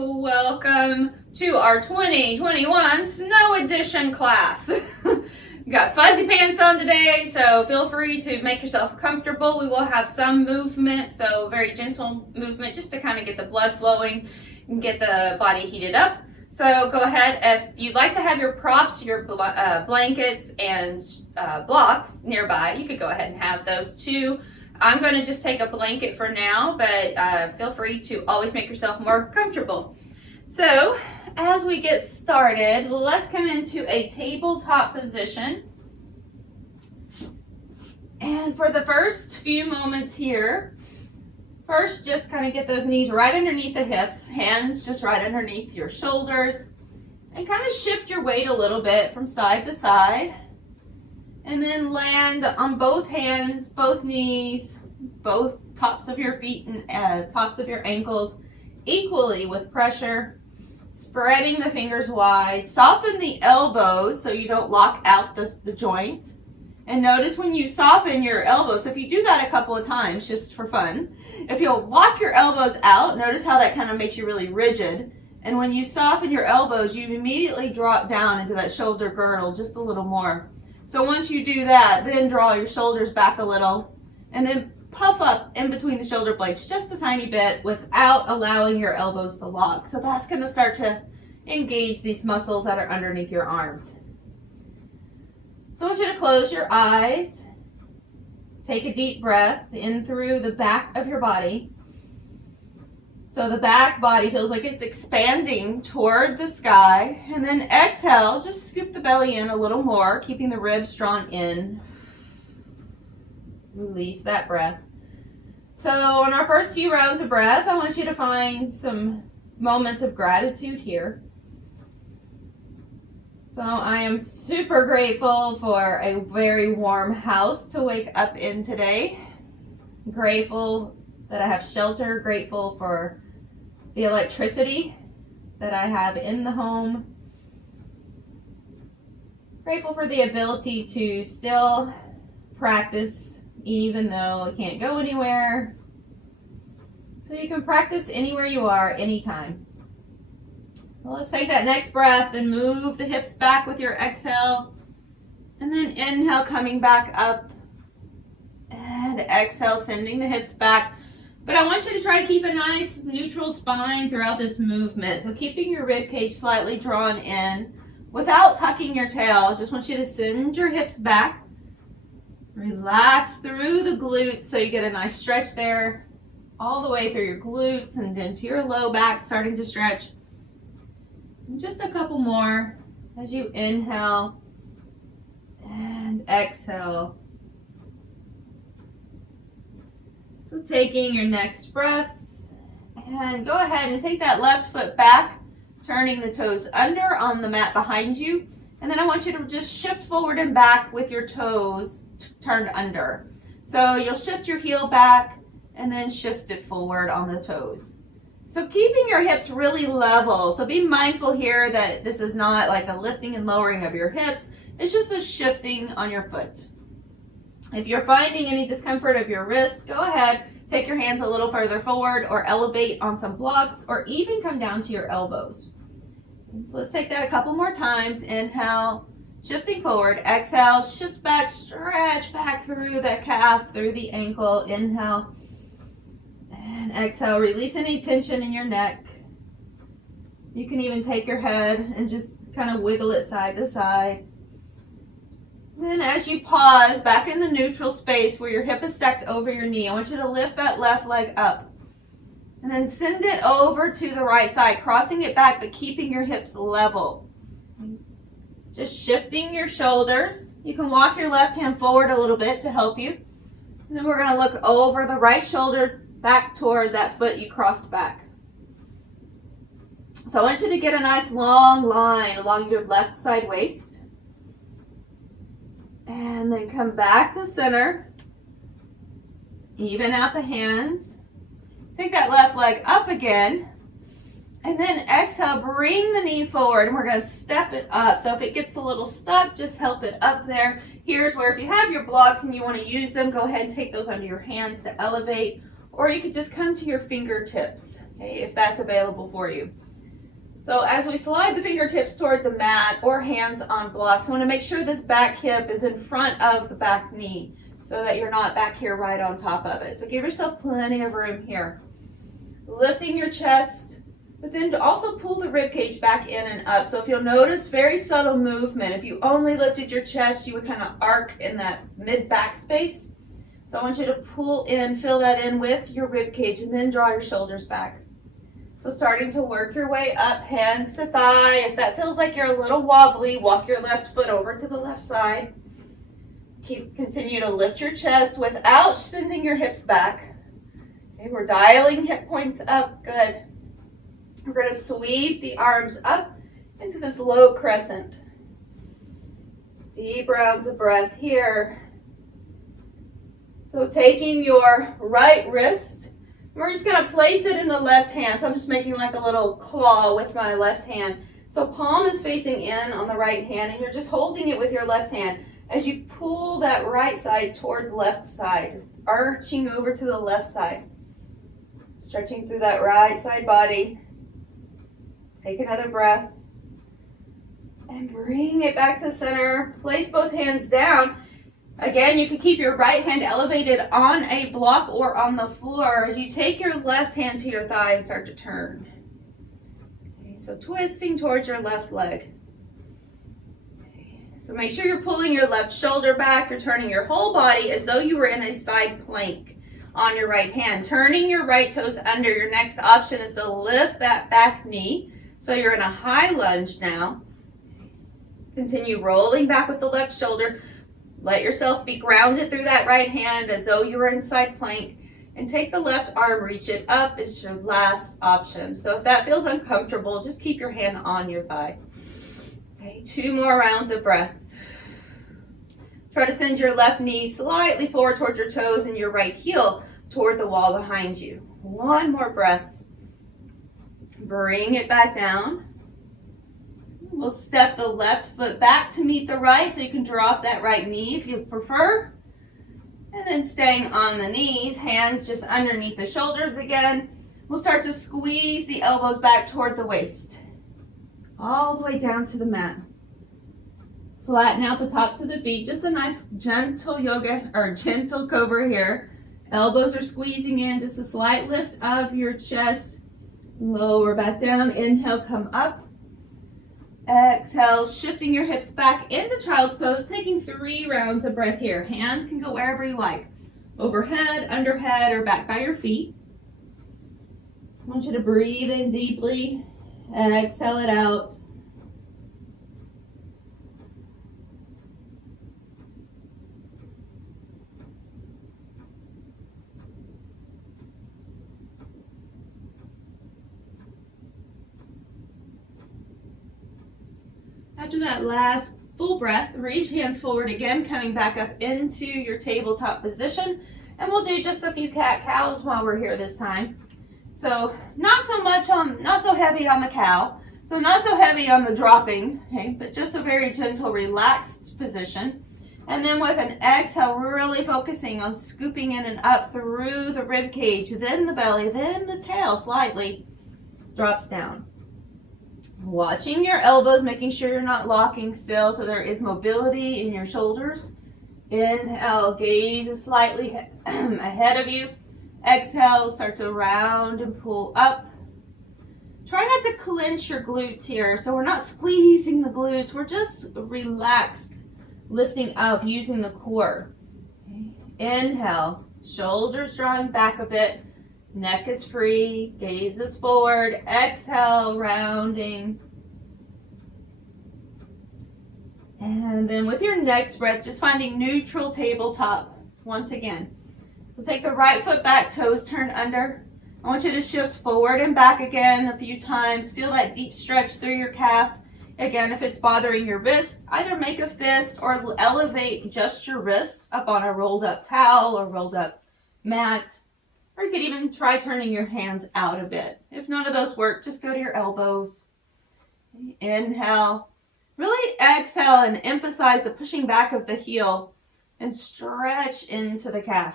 Welcome to our 2021 Snow Edition class. Got fuzzy pants on today, so feel free to make yourself comfortable. We will have some movement, so very gentle movement just to kind of get the blood flowing and get the body heated up. So go ahead, if you'd like to have your props, your blankets and blocks nearby, you could go ahead and have those too. I'm going to just take a blanket for now, but feel free to always make yourself more comfortable. So as we get started, let's come into a tabletop position. And for the first few moments here, first just kind of get those knees right underneath the hips, hands just right underneath your shoulders, and kind of shift your weight a little bit from side to side. And then land on both hands, both knees, both tops of your feet and tops of your ankles equally with pressure. Spreading the fingers wide. Soften the elbows so you don't lock out the joint. And notice when you soften your elbows, so if you do that a couple of times just for fun, if you'll lock your elbows out, notice how that kind of makes you really rigid. And when you soften your elbows, you immediately drop down into that shoulder girdle just a little more. So once you do that, then draw your shoulders back a little and then puff up in between the shoulder blades just a tiny bit without allowing your elbows to lock. So that's going to start to engage these muscles that are underneath your arms. So I want you to close your eyes. Take a deep breath in through the back of your body. So the back body feels like it's expanding toward the sky. And then exhale, just scoop the belly in a little more, keeping the ribs drawn in. Release that breath. So on our first few rounds of breath, I want you to find some moments of gratitude here. So I am super grateful for a very warm house to wake up in today. Grateful that I have shelter, grateful for the electricity that I have in the home. Grateful for the ability to still practice even though I can't go anywhere. So you can practice anywhere you are, anytime. Well, let's take that next breath and move the hips back with your exhale. And then inhale, coming back up. And exhale, sending the hips back. But I want you to try to keep a nice neutral spine throughout this movement. So keeping your rib cage slightly drawn in without tucking your tail. Just want you to send your hips back. Relax through the glutes so you get a nice stretch there. All the way through your glutes and into your low back starting to stretch. And just a couple more as you inhale and exhale. So taking your next breath, and go ahead and take that left foot back, turning the toes under on the mat behind you. And then I want you to just shift forward and back with your toes turned under. So you'll shift your heel back and then shift it forward on the toes. So keeping your hips really level. So be mindful here that this is not like a lifting and lowering of your hips. It's just a shifting on your foot. If you're finding any discomfort of your wrists, go ahead, take your hands a little further forward or elevate on some blocks or even come down to your elbows. So let's take that a couple more times. Inhale, shifting forward. Exhale, shift back, stretch back through the calf, through the ankle. Inhale and exhale. Release any tension in your neck. You can even take your head and just kind of wiggle it side to side. Then as you pause back in the neutral space where your hip is stacked over your knee, I want you to lift that left leg up and then send it over to the right side, crossing it back but keeping your hips level. Just shifting your shoulders. You can walk your left hand forward a little bit to help you. And then we're going to look over the right shoulder back toward that foot you crossed back. So I want you to get a nice long line along your left side waist. And then come back to center. Even out the hands. Take that left leg up again. And then exhale, bring the knee forward. And we're going to step it up. So if it gets a little stuck, just help it up there. Here's where if you have your blocks and you want to use them, go ahead and take those under your hands to elevate. Or you could just come to your fingertips, okay, if that's available for you. So as we slide the fingertips toward the mat or hands on blocks, I want to make sure this back hip is in front of the back knee so that you're not back here right on top of it. So give yourself plenty of room here. Lifting your chest, but then to also pull the rib cage back in and up. So if you'll notice, very subtle movement. If you only lifted your chest, you would kind of arc in that mid-back space. So I want you to pull in, fill that in with your rib cage, and then draw your shoulders back. So starting to work your way up, hands to thigh. If that feels like you're a little wobbly, walk your left foot over to the left side. Continue to lift your chest without sending your hips back. Okay, we're dialing hip points up. Good. We're going to sweep the arms up into this low crescent. Deep rounds of breath here. So taking your right wrist, we're just going to place it in the left hand. So I'm just making like a little claw with my left hand. So palm is facing in on the right hand, and you're just holding it with your left hand as you pull that right side toward the left side, arching over to the left side. Stretching through that right side body. Take another breath. And bring it back to center. Place both hands down. Again, you can keep your right hand elevated on a block or on the floor as you take your left hand to your thigh and start to turn. Okay, so twisting towards your left leg. Okay, so make sure you're pulling your left shoulder back. You're turning your whole body as though you were in a side plank on your right hand. Turning your right toes under. Your next option is to lift that back knee. So you're in a high lunge now. Continue rolling back with the left shoulder. Let yourself be grounded through that right hand as though you were in side plank. And take the left arm, reach it up is your last option. So if that feels uncomfortable, just keep your hand on your thigh. Okay, 2 more rounds of breath. Try to send your left knee slightly forward towards your toes and your right heel toward the wall behind you. 1 more breath. Bring it back down. We'll step the left foot back to meet the right, so you can drop that right knee if you prefer. And then staying on the knees, hands just underneath the shoulders again. We'll start to squeeze the elbows back toward the waist. All the way down to the mat. Flatten out the tops of the feet. Just a nice gentle yoga or gentle cobra here. Elbows are squeezing in, just a slight lift of your chest. Lower back down. Inhale, come up. Exhale, shifting your hips back into child's pose, taking 3 rounds of breath here. Hands can go wherever you like. Overhead, underhead, or back by your feet. I want you to breathe in deeply and exhale it out. After that last full breath, reach hands forward again, coming back up into your tabletop position. And we'll do just a few cat-cows while we're here this time. So not so heavy on the cow. So not so heavy on the dropping, okay, but just a very gentle, relaxed position. And then with an exhale, really focusing on scooping in and up through the rib cage, then the belly, then the tail slightly drops down. Watching your elbows, making sure you're not locking still so there is mobility in your shoulders. Inhale, gaze is slightly ahead of you. Exhale, start to round and pull up. Try not to clench your glutes here. So we're not squeezing the glutes. We're just relaxed, lifting up using the core. Okay. Inhale, shoulders drawing back a bit. Neck is free, gaze is forward. Exhale, rounding. And then with your next breath, just finding neutral tabletop once again. So take the right foot back, toes turn under. I want you to shift forward and back again a few times. Feel that deep stretch through your calf. Again, if it's bothering your wrist, either make a fist or elevate just your wrist up on a rolled up towel or rolled up mat. Or you could even try turning your hands out a bit. If none of those work, just go to your elbows. Inhale. Really exhale and emphasize the pushing back of the heel and stretch into the calf.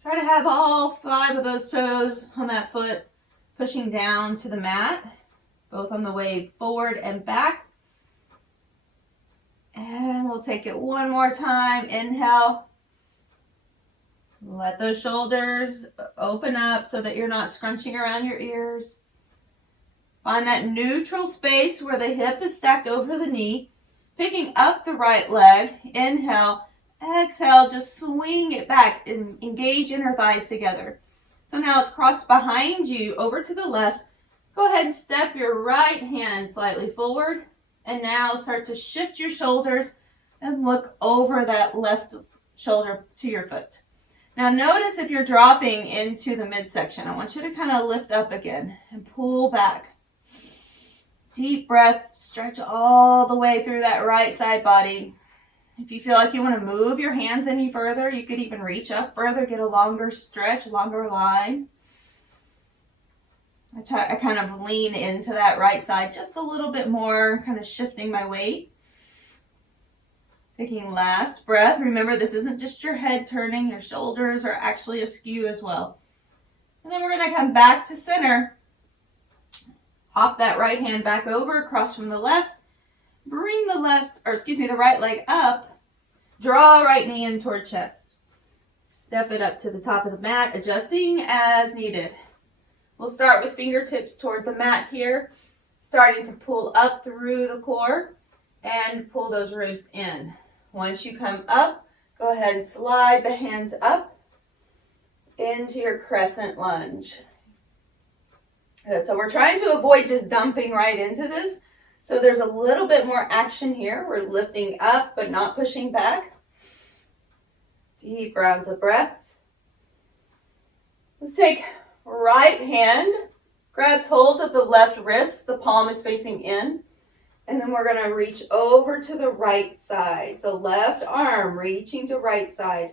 Try to have all 5 of those toes on that foot pushing down to the mat, both on the way forward and back. And we'll take it one more time. Inhale. Let those shoulders open up so that you're not scrunching around your ears. Find that neutral space where the hip is stacked over the knee. Picking up the right leg. Inhale. Exhale. Just swing it back and engage inner thighs together. So now it's crossed behind you over to the left. Go ahead and step your right hand slightly forward. And now start to shift your shoulders and look over that left shoulder to your foot. Now notice if you're dropping into the midsection, I want you to kind of lift up again and pull back. Deep breath, stretch all the way through that right side body. If you feel like you want to move your hands any further, you could even reach up further, get a longer stretch, longer line. I kind of lean into that right side just a little bit more, kind of shifting my weight. Taking last breath. Remember, this isn't just your head turning, your shoulders are actually askew as well. And then we're going to come back to center. Hop that right hand back over, across from the left. Bring the right leg up. Draw right knee in toward chest. Step it up to the top of the mat, adjusting as needed. We'll start with fingertips toward the mat here, starting to pull up through the core and pull those ribs in. Once you come up, go ahead and slide the hands up into your crescent lunge. Good. So we're trying to avoid just dumping right into this. So there's a little bit more action here. We're lifting up but not pushing back. Deep rounds of breath. Let's take right hand, grabs hold of the left wrist, the palm is facing in, and then we're going to reach over to the right side. So left arm reaching to right side.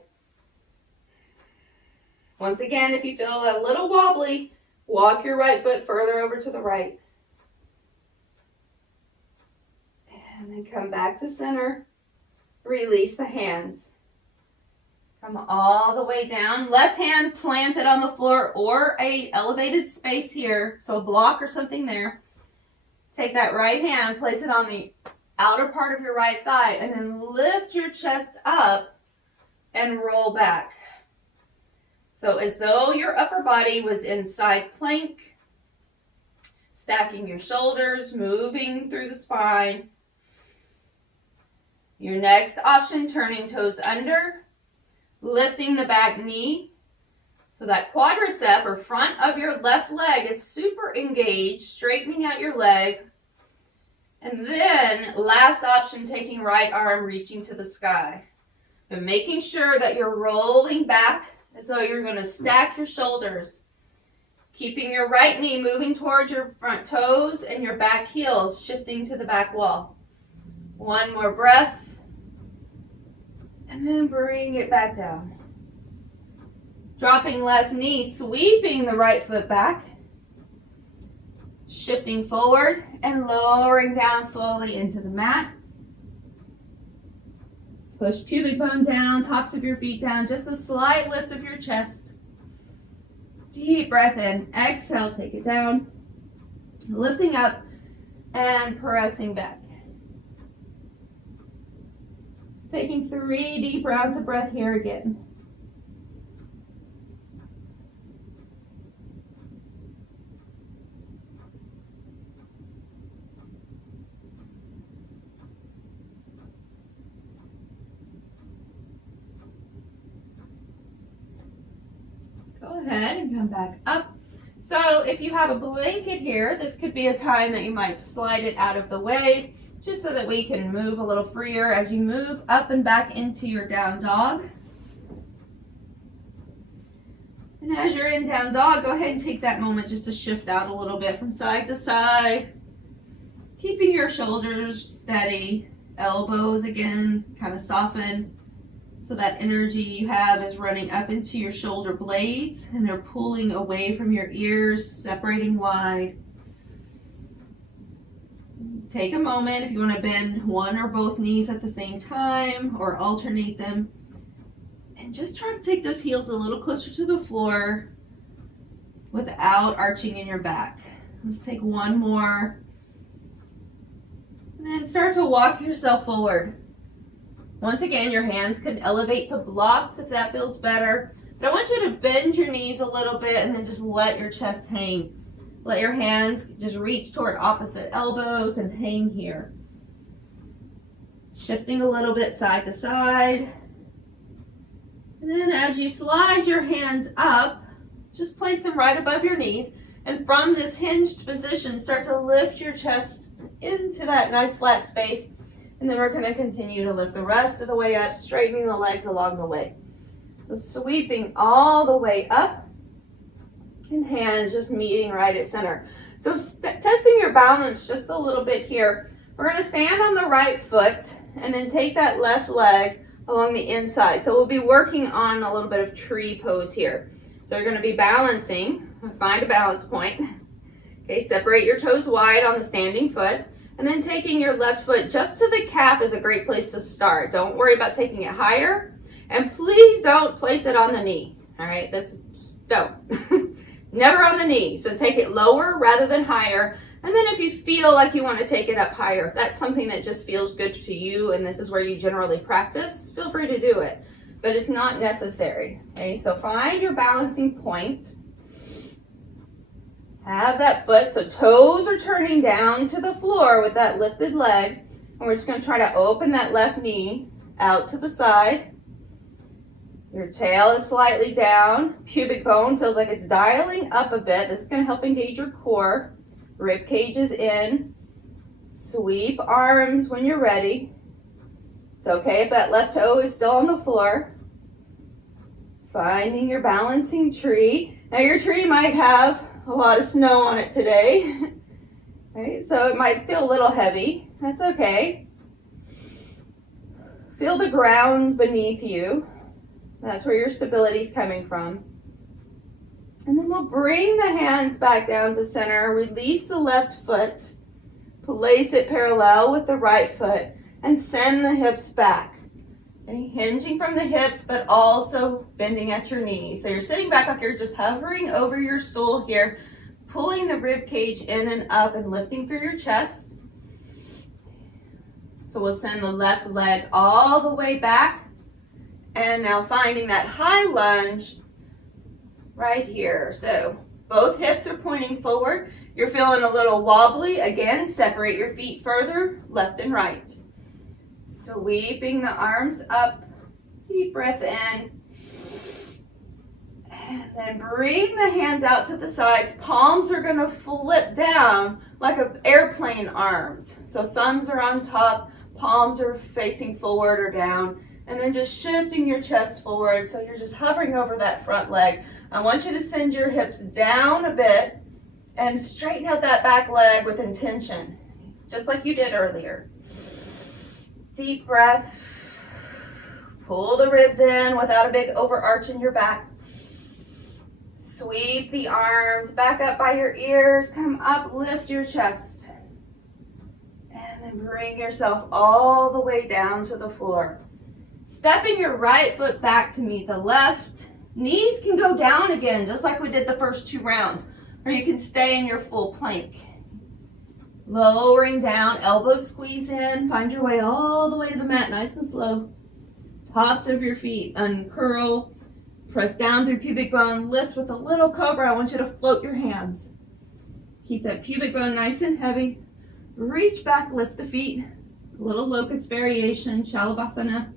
Once again, if you feel a little wobbly, walk your right foot further over to the right. And then come back to center. Release the hands. Come all the way down. Left hand planted on the floor or a elevated space here. So a block or something there. Take that right hand, place it on the outer part of your right thigh, and then lift your chest up and roll back. So as though your upper body was in side plank, stacking your shoulders, moving through the spine. Your next option, turning toes under, lifting the back knee. So that quadricep or front of your left leg is super engaged, straightening out your leg. And then last option, taking right arm, reaching to the sky. But making sure that you're rolling back as though you're going to stack your shoulders. Keeping your right knee moving towards your front toes and your back heel shifting to the back wall. One more breath. And then bring it back down. Dropping left knee, sweeping the right foot back. Shifting forward and lowering down slowly into the mat. Push pubic bone down, tops of your feet down, just a slight lift of your chest. Deep breath in, exhale, take it down. Lifting up and pressing back. Taking 3 deep rounds of breath here again. Go ahead and come back up. So if you have a blanket here, this could be a time that you might slide it out of the way, just so that we can move a little freer as you move up and back into your down dog. And as you're in down dog, go ahead and take that moment just to shift out a little bit from side to side. Keeping your shoulders steady, elbows again, kind of soften. So that energy you have is running up into your shoulder blades and they're pulling away from your ears, separating wide. Take a moment if you want to bend one or both knees at the same time or alternate them. And just try to take those heels a little closer to the floor. without arching in your back. Let's take one more. And then start to walk yourself forward. Once again, your hands could elevate to blocks if that feels better. But I want you to bend your knees a little bit and then just let your chest hang. Let your hands just reach toward opposite elbows and hang here. Shifting a little bit side to side. And then as you slide your hands up, just place them right above your knees. And from this hinged position, start to lift your chest into that nice flat space. And then we're going to continue to lift the rest of the way up, straightening the legs along the way. So sweeping all the way up. And hands just meeting right at center. So testing your balance just a little bit here. We're going to stand on the right foot and then take that left leg along the inside. So we'll be working on a little bit of tree pose here. So you're going to be balancing. Find a balance point. Okay, separate your toes wide on the standing foot. And then taking your left foot just to the calf is a great place to start. Don't worry about taking it higher. And please don't place it on the knee. All right, don't. Never on the knee. So take it lower rather than higher. And then if you feel like you want to take it up higher, if that's something that just feels good to you and this is where you generally practice, feel free to do it. But it's not necessary. Okay, so find your balancing point. Have that foot, so toes are turning down to the floor with that lifted leg. And we're just going to try to open that left knee out to the side. Your tail is slightly down. Pubic bone feels like it's dialing up a bit. This is going to help engage your core. Rib cage is in. Sweep arms when you're ready. It's okay if that left toe is still on the floor. Finding your balancing tree. Now your tree might have a lot of snow on it today. Right? So it might feel a little heavy. That's okay. Feel the ground beneath you. That's where your stability is coming from. And then we'll bring the hands back down to center. Release the left foot. Place it parallel with the right foot. And send the hips back. Okay? Hinging from the hips, but also bending at your knees. So you're sitting back like you're just hovering over your soul here. Pulling the rib cage in and up and lifting through your chest. So we'll send the left leg all the way back. And now finding that high lunge right here. So both hips are pointing forward. You're feeling a little wobbly. Again, separate your feet further, left and right. Sweeping the arms up. Deep breath in. And then bring the hands out to the sides. Palms are going to flip down like airplane arms. So thumbs are on top. Palms are facing forward or down. And then just shifting your chest forward. So you're just hovering over that front leg. I want you to send your hips down a bit and straighten out that back leg with intention, just like you did earlier. Deep breath. Pull the ribs in without a big overarch in your back. Sweep the arms back up by your ears. Come up, lift your chest. And then bring yourself all the way down to the floor. Stepping your right foot back to meet the left. Knees can go down again, just like we did the first 2 rounds. Or you can stay in your full plank. Lowering down, elbows squeeze in. Find your way all the way to the mat, nice and slow. Tops of your feet uncurl. Press down through pubic bone. Lift with a little cobra. I want you to float your hands. Keep that pubic bone nice and heavy. Reach back, lift the feet. A little locust variation, Shalabhasana.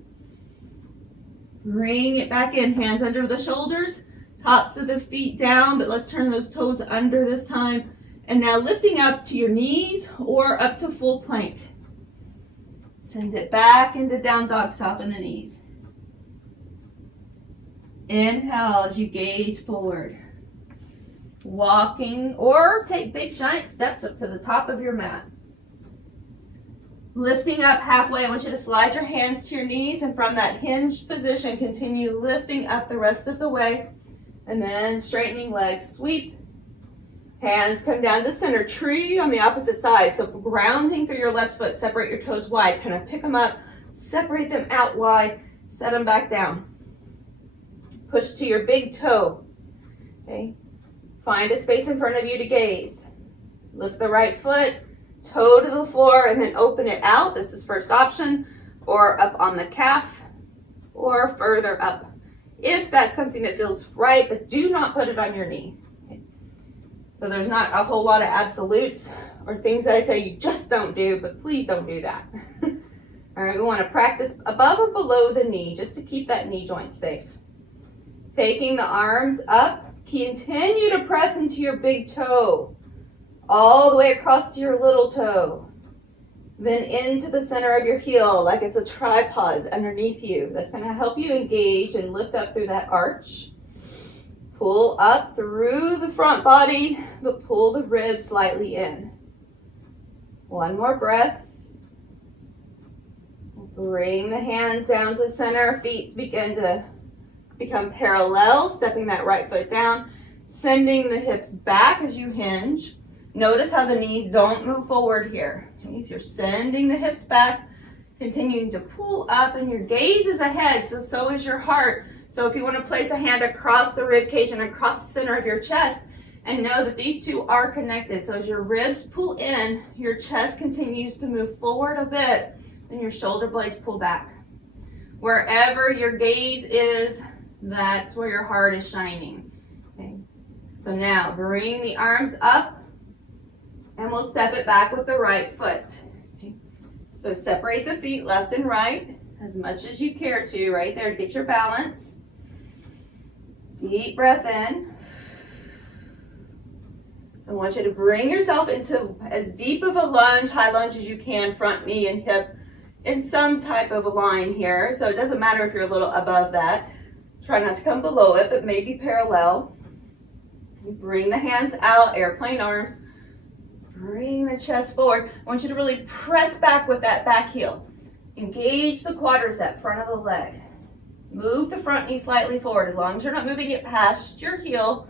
Bring it back in, hands under the shoulders, tops of the feet down, but let's turn those toes under this time. And now lifting up to your knees or up to full plank. Send it back into down dog, soften the knees. Inhale as you gaze forward. Walking or take big giant steps up to the top of your mat. Lifting up halfway, I want you to slide your hands to your knees, and from that hinged position, continue lifting up the rest of the way. And then straightening legs, sweep. Hands come down to center, tree on the opposite side. So grounding through your left foot, separate your toes wide. Kind of pick them up, separate them out wide, set them back down. Push to your big toe. Okay. Find a space in front of you to gaze. Lift the right foot, toe to the floor, and then open it out. This is first option, or up on the calf, or further up, if that's something that feels right, but do not put it on your knee. Okay. So there's not a whole lot of absolutes or things that I tell you just don't do, but please don't do that. All right, we want to practice above or below the knee just to keep that knee joint safe. Taking the arms up, continue to press into your big toe, all the way across to your little toe, then into the center of your heel like it's a tripod underneath you. That's going to help you engage and lift up through that arch. Pull up through the front body, but pull the ribs slightly in. One more breath. Bring the hands down to center, feet begin to become parallel, stepping that right foot down, sending the hips back as you hinge. Notice how the knees don't move forward here. Okay, so you're sending the hips back, continuing to pull up, and your gaze is ahead, so is your heart. So if you want to place a hand across the rib cage and across the center of your chest, and know that these two are connected. So as your ribs pull in, your chest continues to move forward a bit, and your shoulder blades pull back. Wherever your gaze is, that's where your heart is shining. Okay. So now bring the arms up, and we'll step it back with the right foot. Okay. So separate the feet left and right as much as you care to, right there, to get your balance. Deep breath in. So I want you to bring yourself into as deep of a lunge, high lunge as you can, front knee and hip in some type of a line here. So it doesn't matter if you're a little above that. Try not to come below it, but maybe parallel. You bring the hands out, airplane arms. Bring the chest forward. I want you to really press back with that back heel. Engage the quadricep, front of the leg. Move the front knee slightly forward. As long as you're not moving it past your heel,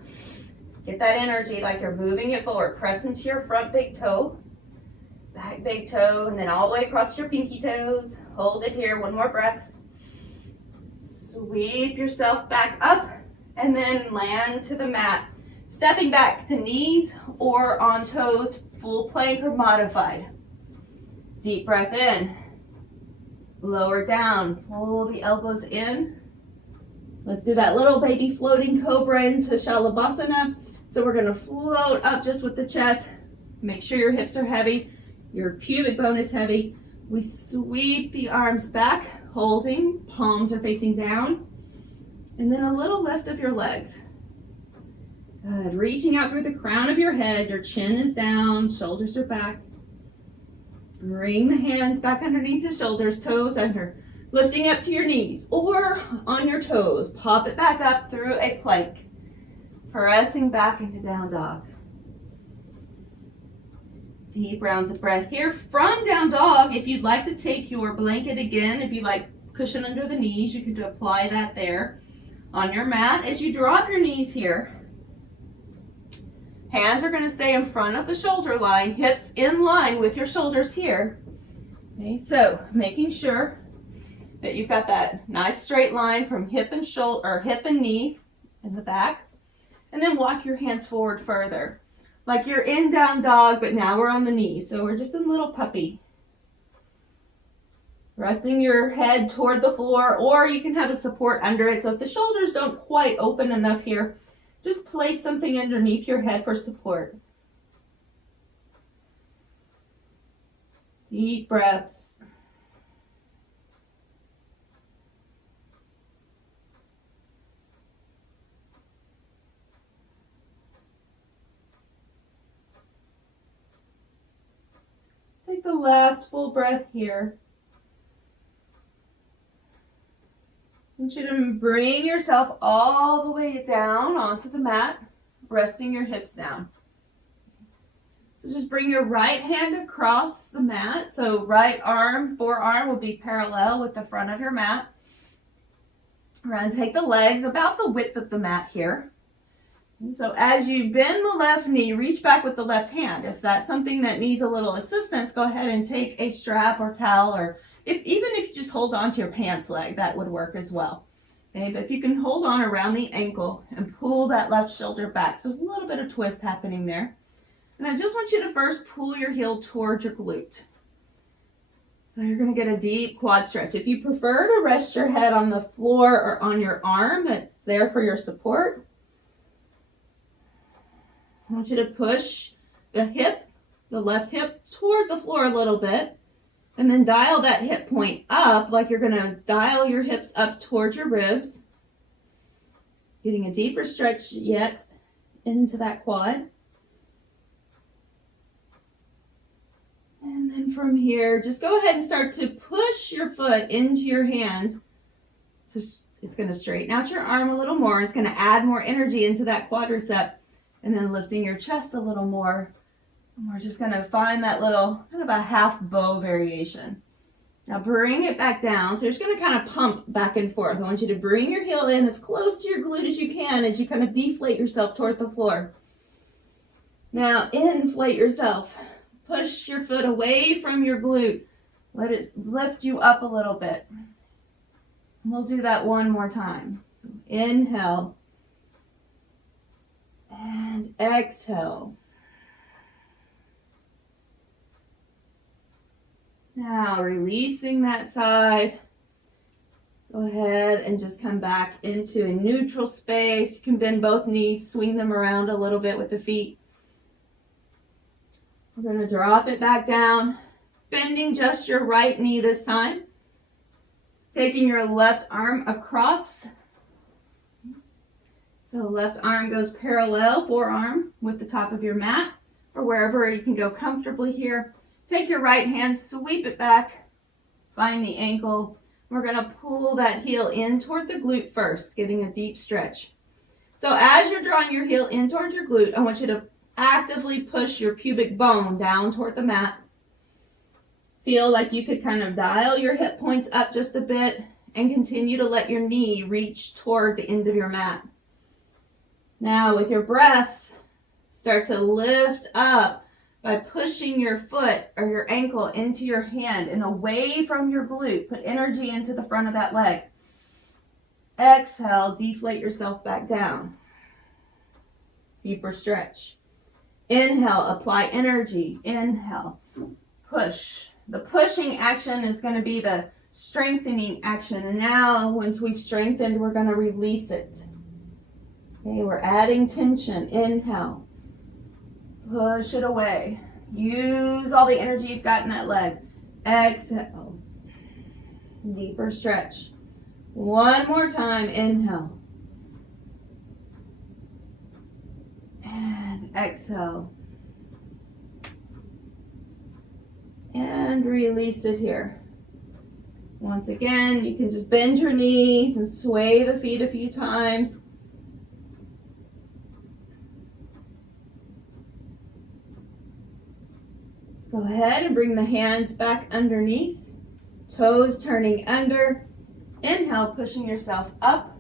get that energy like you're moving it forward. Press into your front big toe, back big toe, and then all the way across your pinky toes. Hold it here. One more breath. Sweep yourself back up and then land to the mat. Stepping back to knees or on toes, full plank or modified. Deep breath in. Lower down. Pull the elbows in. Let's do that little baby floating cobra into Shalabhasana. So we're going to float up just with the chest. Make sure your hips are heavy. Your pubic bone is heavy. We sweep the arms back, holding. Palms are facing down. And then a little lift of your legs. Good. Reaching out through the crown of your head. Your chin is down. Shoulders are back. Bring the hands back underneath the shoulders. Toes under. Lifting up to your knees or on your toes. Pop it back up through a plank. Pressing back into down dog. Deep rounds of breath here. From down dog, if you'd like to take your blanket again, if you like cushion under the knees, you can apply that there on your mat. As you drop your knees here, hands are going to stay in front of the shoulder line, hips in line with your shoulders here. Okay, so making sure that you've got that nice straight line from hip and shoulder, or hip and knee in the back, and then walk your hands forward further. Like you're in down dog, but now we're on the knees. So we're just in little puppy. Resting your head toward the floor, or you can have a support under it. So if the shoulders don't quite open enough here, just place something underneath your head for support. Deep breaths. Take the last full breath here. I want you to bring yourself all the way down onto the mat, resting your hips down. So just bring your right hand across the mat. So right arm, forearm will be parallel with the front of your mat. We're going to take the legs about the width of the mat here. And so as you bend the left knee, reach back with the left hand. If that's something that needs a little assistance, go ahead and take a strap or towel, or even if you just hold on to your pants leg, that would work as well. Okay, but if you can hold on around the ankle and pull that left shoulder back. So there's a little bit of twist happening there. And I just want you to first pull your heel towards your glute. So you're going to get a deep quad stretch. If you prefer to rest your head on the floor or on your arm that's there for your support, I want you to push the hip, the left hip, toward the floor a little bit, and then dial that hip point up like you're going to dial your hips up towards your ribs, getting a deeper stretch yet into that quad. And then from here, just go ahead and start to push your foot into your hand. It's going to straighten out your arm a little more. It's going to add more energy into that quadricep. And then lifting your chest a little more. And we're just going to find that little kind of a half bow variation. Now bring it back down. So you're just going to kind of pump back and forth. I want you to bring your heel in as close to your glute as you can as you kind of deflate yourself toward the floor. Now inflate yourself. Push your foot away from your glute. Let it lift you up a little bit. And we'll do that one more time. So inhale. And exhale. Now releasing that side. Go ahead and just come back into a neutral space. You can bend both knees, swing them around a little bit with the feet. We're going to drop it back down, bending just your right knee this time. Taking your left arm across. So left arm goes parallel, forearm, with the top of your mat, or wherever you can go comfortably here. Take your right hand, sweep it back, find the ankle. We're going to pull that heel in toward the glute first, getting a deep stretch. So as you're drawing your heel in towards your glute, I want you to actively push your pubic bone down toward the mat. Feel like you could kind of dial your hip points up just a bit and continue to let your knee reach toward the end of your mat. Now with your breath, start to lift up by pushing your foot or your ankle into your hand and away from your glute. Put energy into the front of that leg. Exhale, deflate yourself back down. Deeper stretch. Inhale, apply energy. Inhale, push. The pushing action is going to be the strengthening action. And now, once we've strengthened, we're going to release it. Okay, we're adding tension. Inhale. Push it away. Use all the energy you've got in that leg. Exhale. Deeper stretch. One more time. Inhale. And exhale. And release it here. Once again, you can just bend your knees and sway the feet a few times. Let's go ahead and bring the hands back underneath. Toes turning under. Inhale, pushing yourself up.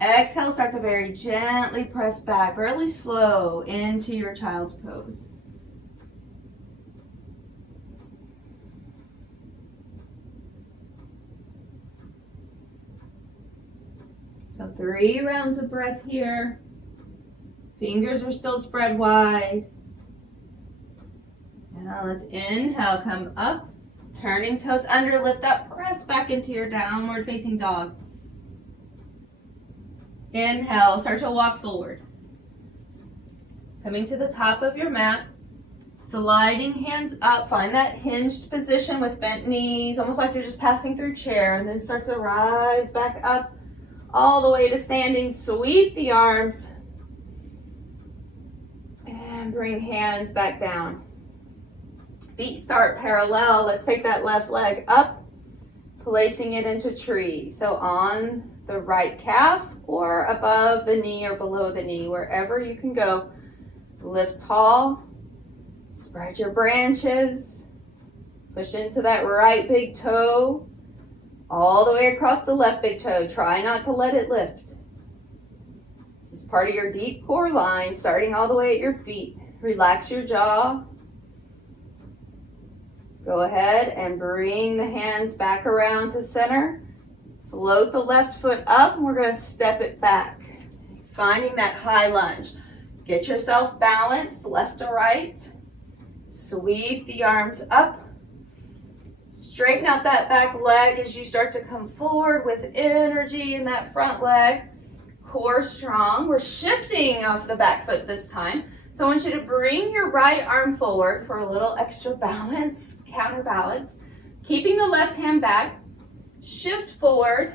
Exhale, start to very gently press back, really slow into your child's pose. So 3 rounds of breath here. Fingers are still spread wide. Now let's inhale, come up, turning toes under, lift up, press back into your downward facing dog. Inhale, start to walk forward. Coming to the top of your mat, sliding hands up, find that hinged position with bent knees, almost like you're just passing through chair, and then start to rise back up all the way to standing. Sweep the arms and bring hands back down. Feet start parallel. Let's take that left leg up, placing it into tree. So on the right calf or above the knee or below the knee, wherever you can go. Lift tall, spread your branches, push into that right big toe, all the way across the left big toe. Try not to let it lift. This is part of your deep core line, starting all the way at your feet. Relax your jaw. Go ahead and bring the hands back around to center. Float the left foot up, and we're going to step it back. Finding that high lunge. Get yourself balanced, left to right. Sweep the arms up. Straighten out that back leg as you start to come forward with energy in that front leg. Core strong. We're shifting off the back foot this time. So I want you to bring your right arm forward for a little extra balance, counterbalance. Keeping the left hand back. Shift forward.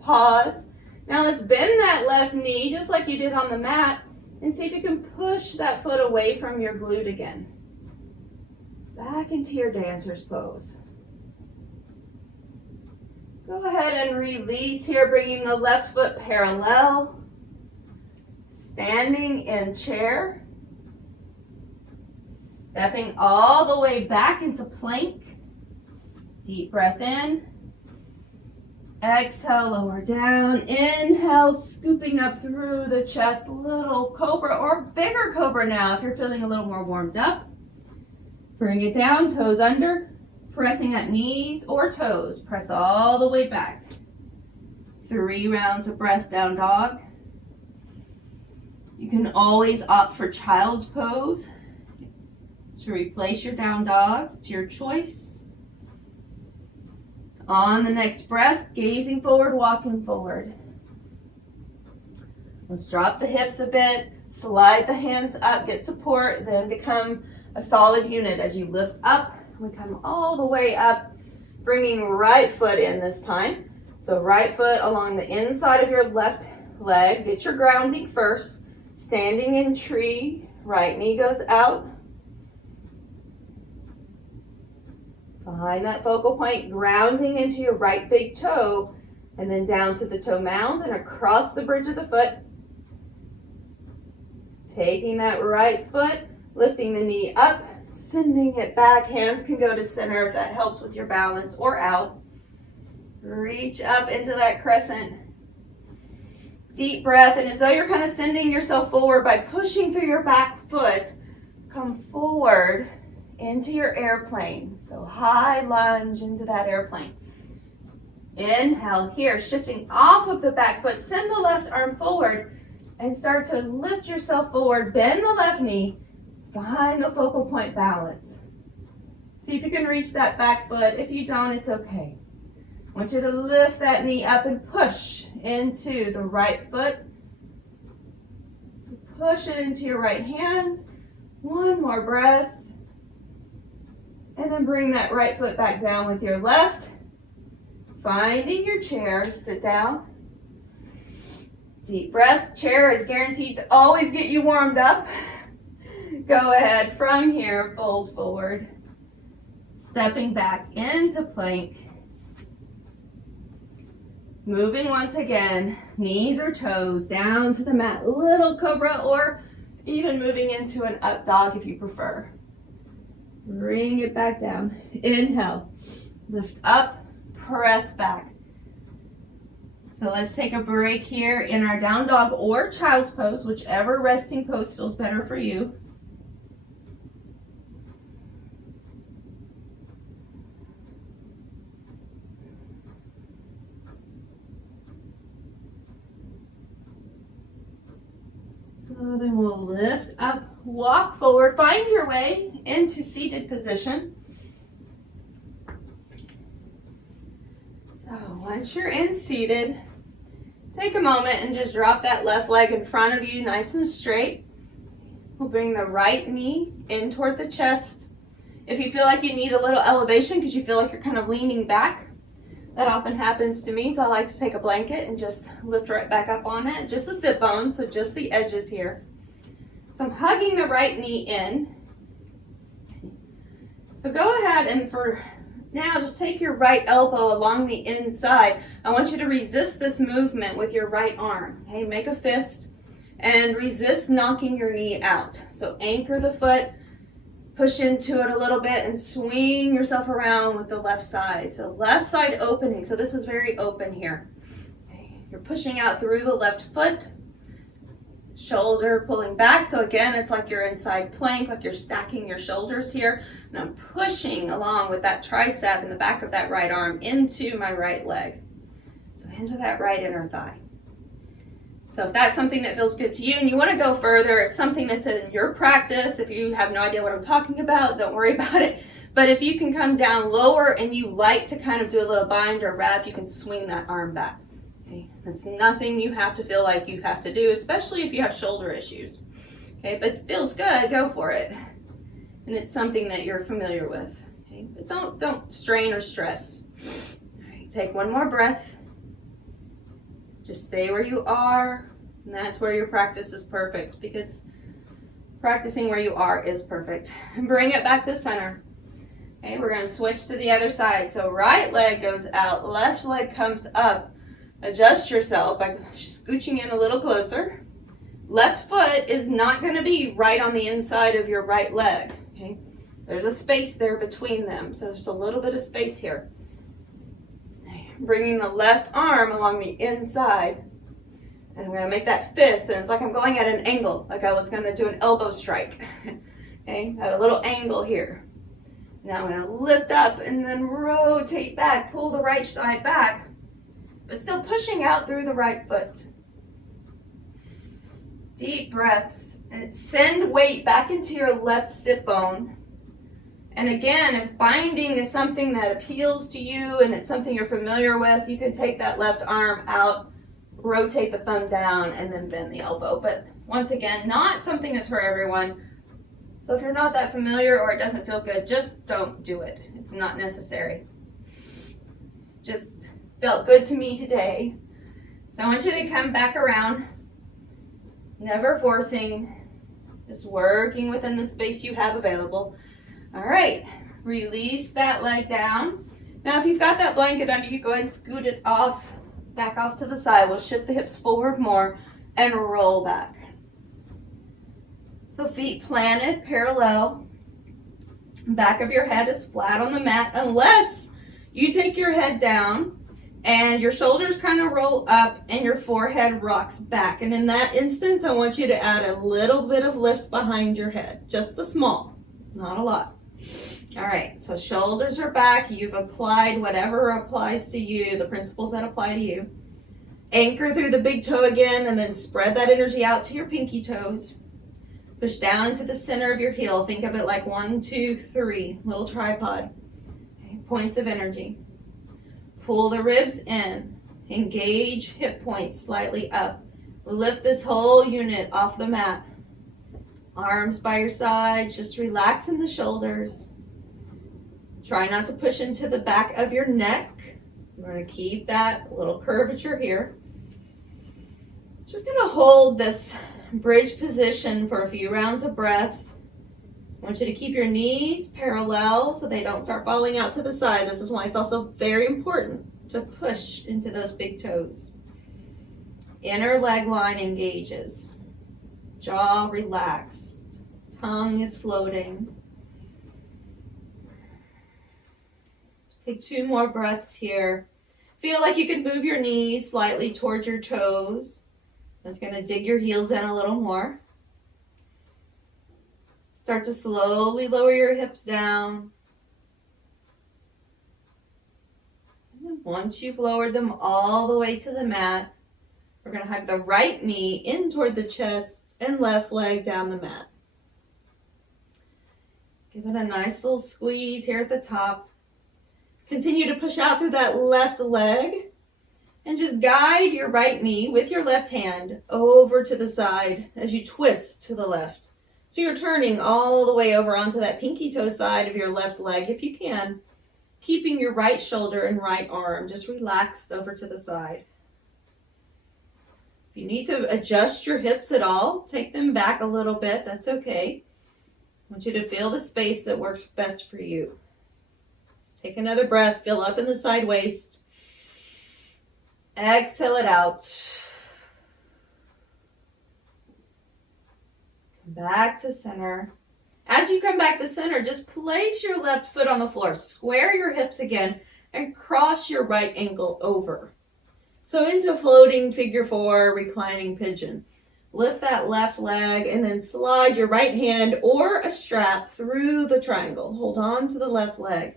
Pause. Now let's bend that left knee just like you did on the mat and see if you can push that foot away from your glute again. Back into your dancer's pose. Go ahead and release here, bringing the left foot parallel. Standing in chair. Stepping all the way back into plank. Deep breath in. Exhale, lower down. Inhale, scooping up through the chest. Little cobra or bigger cobra now if you're feeling a little more warmed up. Bring it down, toes under. Pressing at knees or toes. Press all the way back. 3 rounds of breath, down dog. You can always opt for child's pose to replace your down dog. It's your choice. On the next breath, gazing forward, walking forward. Let's drop the hips a bit, slide the hands up, get support, then become a solid unit as you lift up. We come all the way up, bringing right foot in this time. So right foot along the inside of your left leg. Get your grounding first. Standing in tree, right knee goes out. Find that focal point, grounding into your right big toe, and then down to the toe mound and across the bridge of the foot. Taking that right foot, lifting the knee up, sending it back. Hands can go to center if that helps with your balance, or out. Reach up into that crescent. Deep breath, and as though you're kind of sending yourself forward by pushing through your back foot, come forward into your airplane. So high lunge into that airplane. Inhale here, shifting off of the back foot. Send the left arm forward and start to lift yourself forward. Bend the left knee. Find the focal point balance. See if you can reach that back foot. If you don't, it's okay. I want you to lift that knee up and push into the right foot. So push it into your right hand. One more breath. And then bring that right foot back down with your left. Finding your chair, sit down. Deep breath. Chair is guaranteed to always get you warmed up. Go ahead from here, fold forward. Stepping back into plank. Moving once again, knees or toes down to the mat. Little cobra, or even moving into an up dog if you prefer. Bring it back down. Inhale, lift up, press back. So let's take a break here in our down dog or child's pose, whichever resting pose feels better for you. So then we'll lift up, walk forward, find your way into seated position. So once you're in seated, take a moment and just drop that left leg in front of you nice and straight. We'll bring the right knee in toward the chest. If you feel like you need a little elevation because you feel like you're kind of leaning back, that often happens to me, so I like to take a blanket and just lift right back up on it. Just the sit bones, so just the edges here. So I'm hugging the right knee in. So go ahead and for now, just take your right elbow along the inside. I want you to resist this movement with your right arm. Okay, make a fist and resist knocking your knee out. So anchor the foot, push into it a little bit and swing yourself around with the left side. So left side opening. So this is very open here. Okay. You're pushing out through the left foot. Shoulder pulling back. So again, it's like you're inside plank, like you're stacking your shoulders here. And I'm pushing along with that tricep in the back of that right arm into my right leg. So into that right inner thigh. So if that's something that feels good to you and you want to go further, it's something that's in your practice. If you have no idea what I'm talking about, don't worry about it. But if you can come down lower and you like to kind of do a little bind or wrap, you can swing that arm back. Okay? That's nothing you have to feel like you have to do, especially if you have shoulder issues. Okay, but it feels good, go for it. And it's something that you're familiar with. Okay? But don't strain or stress. All right, take one more breath. Just stay where you are, and that's where your practice is perfect, because practicing where you are is perfect. And bring it back to center. Okay, we're going to switch to the other side. So right leg goes out, left leg comes up. Adjust yourself by scooching in a little closer. Left foot is not going to be right on the inside of your right leg. Okay, there's a space there between them, so there's a little bit of space here. Bringing the left arm along the inside, and I'm going to make that fist, and it's like I'm going at an angle, like I was going to do an elbow strike. Okay, at a little angle here. Now I'm going to lift up and then rotate back, pull the right side back, but still pushing out through the right foot. Deep breaths, and send weight back into your left sit bone. And again, if binding is something that appeals to you and it's something you're familiar with, you can take that left arm out, rotate the thumb down, and then bend the elbow. But once again, not something that's for everyone. So if you're not that familiar or it doesn't feel good, just don't do it. It's not necessary. Just felt good to me today. So I want you to come back around, never forcing, just working within the space you have available. All right, release that leg down. Now if you've got that blanket under you, go ahead and scoot it off, back off to the side. We'll shift the hips forward more and roll back. So feet planted, parallel. Back of your head is flat on the mat unless you take your head down and your shoulders kind of roll up and your forehead rocks back. And in that instance, I want you to add a little bit of lift behind your head, just a small, not a lot. All right, so shoulders are back. You've applied whatever applies to you, the principles that apply to you. Anchor through the big toe again, and then spread that energy out to your pinky toes. Push down to the center of your heel. Think of it like 1, 2, 3, little tripod. Okay, points of energy. Pull the ribs in. Engage hip points slightly up. Lift this whole unit off the mat. Arms by your sides, just relax in the shoulders. Try not to push into the back of your neck. We're going to keep that little curvature here. Just going to hold this bridge position for a few rounds of breath. I want you to keep your knees parallel so they don't start falling out to the side. This is why it's also very important to push into those big toes. Inner leg line engages. Jaw relaxed, tongue is floating. Just take 2 more breaths here. Feel like you can move your knees slightly towards your toes. That's going to dig your heels in a little more. Start to slowly lower your hips down. And then once you've lowered them all the way to the mat, we're going to hug the right knee in toward the chest and left leg down the mat. Give it a nice little squeeze here at the top. Continue to push out through that left leg and just guide your right knee with your left hand over to the side as you twist to the left. So you're turning all the way over onto that pinky toe side of your left leg if you can, keeping your right shoulder and right arm just relaxed over to the side. If you need to adjust your hips at all, take them back a little bit. That's okay. I want you to feel the space that works best for you. Just take another breath. Fill up in the side waist. Exhale it out. Back to center. As you come back to center, just place your left foot on the floor. Square your hips again and cross your right ankle over. So into floating figure 4, reclining pigeon. Lift that left leg and then slide your right hand or a strap through the triangle. Hold on to the left leg.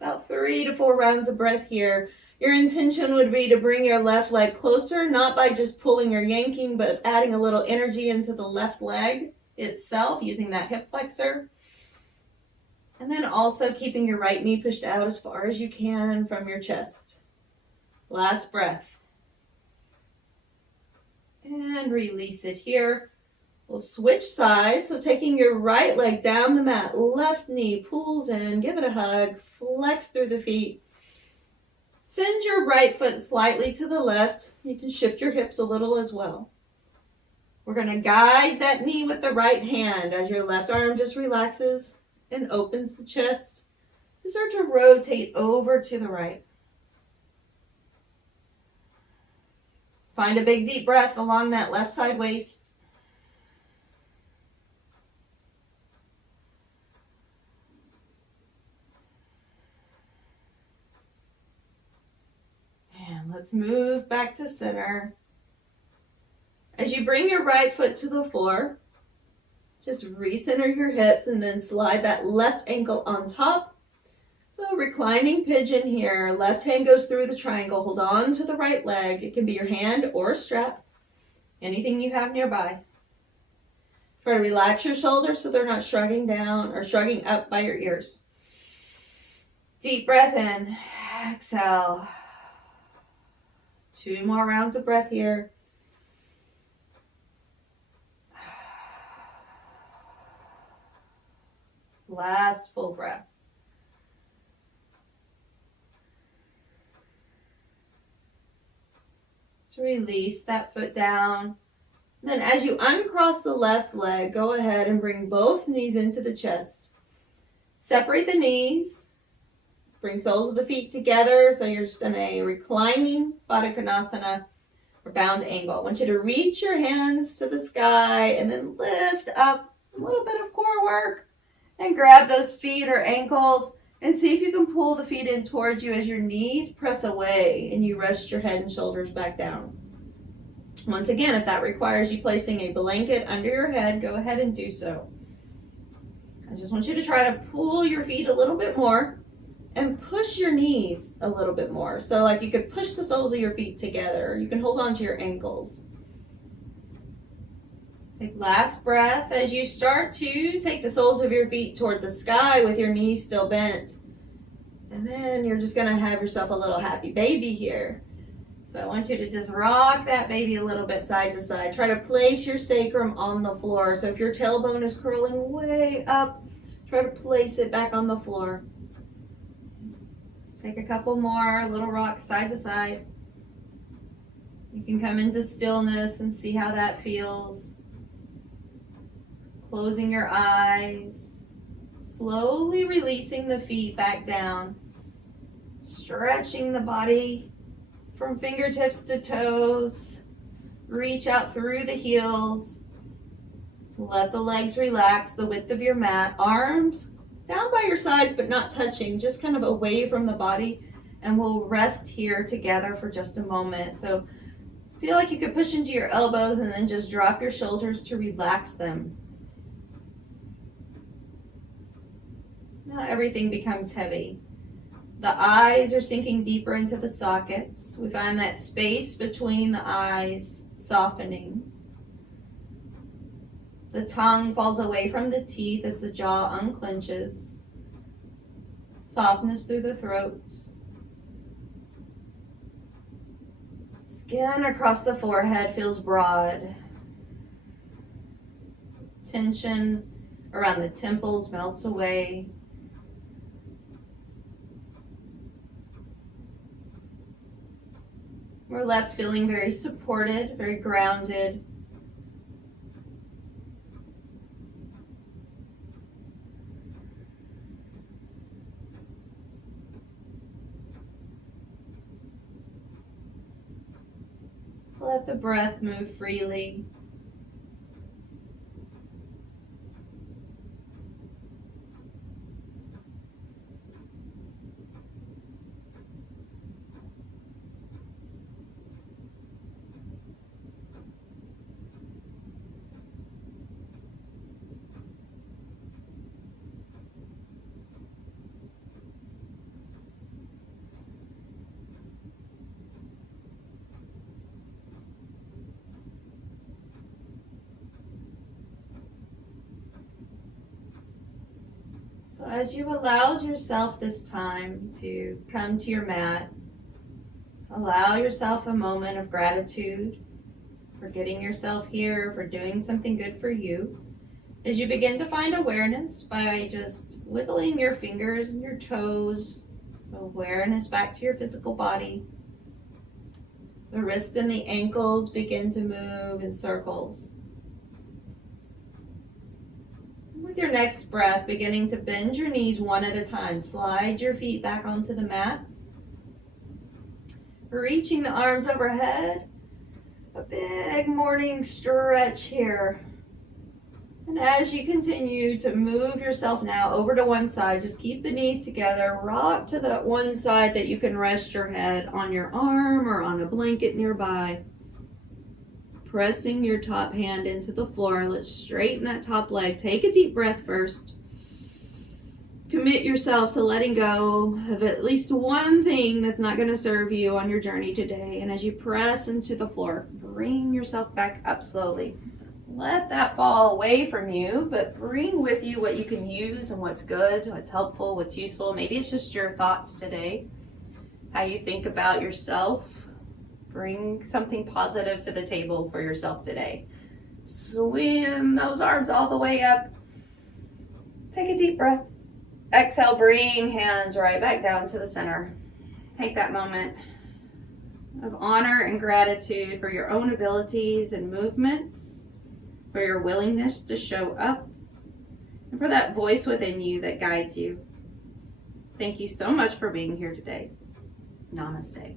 About 3 to 4 rounds of breath here. Your intention would be to bring your left leg closer, not by just pulling or yanking, but adding a little energy into the left leg itself using that hip flexor. And then also keeping your right knee pushed out as far as you can from your chest. Last breath. And release it here. We'll switch sides. So taking your right leg down the mat, left knee pulls in, give it a hug, flex through the feet. Send your right foot slightly to the left. You can shift your hips a little as well. We're going to guide that knee with the right hand as your left arm just relaxes and opens the chest. Start to rotate over to the right. Find a big deep breath along that left side waist. And let's move back to center. As you bring your right foot to the floor, just recenter your hips and then slide that left ankle on top. So reclining pigeon here. Left hand goes through the triangle. Hold on to the right leg. It can be your hand or a strap. Anything you have nearby. Try to relax your shoulders so they're not shrugging down or shrugging up by your ears. Deep breath in. Exhale. 2 more rounds of breath here. Last full breath. Let's release that foot down. Then as you uncross the left leg, go ahead and bring both knees into the chest. Separate the knees. Bring soles of the feet together so you're just in a reclining Baddha Konasana or bound angle. I want you to reach your hands to the sky and then lift up a little bit of core work and grab those feet or ankles and see if you can pull the feet in towards you as your knees press away and you rest your head and shoulders back down. Once again, if that requires you placing a blanket under your head, go ahead and do so. I just want you to try to pull your feet a little bit more and push your knees a little bit more. So like you could push the soles of your feet together. You can hold on to your ankles. Take last breath as you start to take the soles of your feet toward the sky with your knees still bent. And then you're just going to have yourself a little happy baby here. So I want you to just rock that baby a little bit side to side. Try to place your sacrum on the floor. So if your tailbone is curling way up, try to place it back on the floor. Let's take a couple more little rocks side to side. You can come into stillness and see how that feels. Closing your eyes, slowly releasing the feet back down, stretching the body from fingertips to toes. Reach out through the heels. Let the legs relax the width of your mat. Arms down by your sides but not touching, just kind of away from the body. And we'll rest here together for just a moment. So feel like you could push into your elbows and then just drop your shoulders to relax them. Now everything becomes heavy. The eyes are sinking deeper into the sockets. We find that space between the eyes softening. The tongue falls away from the teeth as the jaw unclenches. Softness through the throat. Skin across the forehead feels broad. Tension around the temples melts away. We're left feeling very supported, very grounded. Just let the breath move freely. So as you allowed yourself this time to come to your mat, allow yourself a moment of gratitude for getting yourself here, for doing something good for you. As you begin to find awareness by just wiggling your fingers and your toes, so awareness back to your physical body. The wrists and the ankles begin to move in circles. With your next breath, beginning to bend your knees one at a time. Slide your feet back onto the mat. Reaching the arms overhead. A big morning stretch here. And as you continue to move yourself now over to one side, just keep the knees together. Rock to that one side that you can rest your head on your arm or on a blanket nearby. Pressing your top hand into the floor. Let's straighten that top leg. Take a deep breath first. Commit yourself to letting go of at least one thing that's not going to serve you on your journey today. And as you press into the floor, bring yourself back up slowly. Let that fall away from you, but bring with you what you can use and what's good, what's helpful, what's useful. Maybe it's just your thoughts today, how you think about yourself. Bring something positive to the table for yourself today. Swim those arms all the way up. Take a deep breath. Exhale, bring hands right back down to the center. Take that moment of honor and gratitude for your own abilities and movements, for your willingness to show up, and for that voice within you that guides you. Thank you so much for being here today. Namaste.